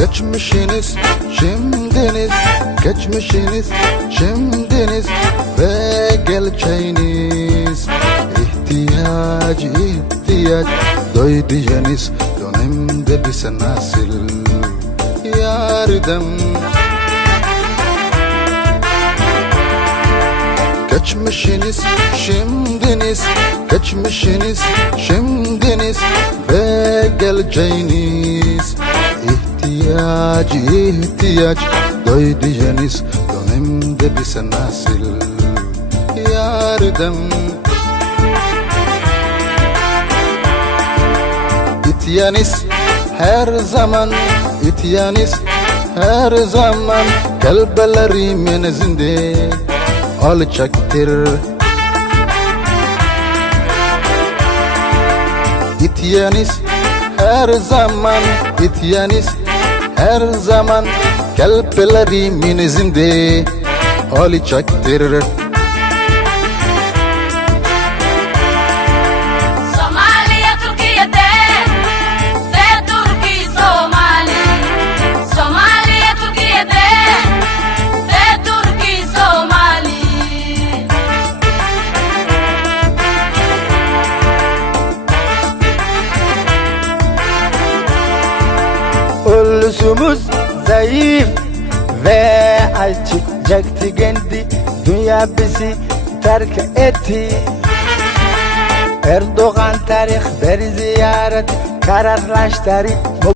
Geçmişiniz, şimdiniz, geçmişiniz, şimdiniz ve geleceğiniz. İhtiyaç, ihtiyaç duyduğunuz dönemde bize nasıl yardım. Geçmişiniz, şimdiniz, geçmişiniz, şimdiniz ve geleceğiniz. İhtiyaç, ihtiyaç duyduğunuz dönemde bize nasıl yardım. İtiyaniz her zaman, itiyaniz her zaman kalplerimin zinde olacaktır. İtiyaniz her zaman, itiyaniz her zaman kalplerimin zinde olacaktır. Ulusumuz zayıf ve açacak tükendi. Dünya bizi terk etti. Erdoğan tarih bir ziyaret kararlaştırdı.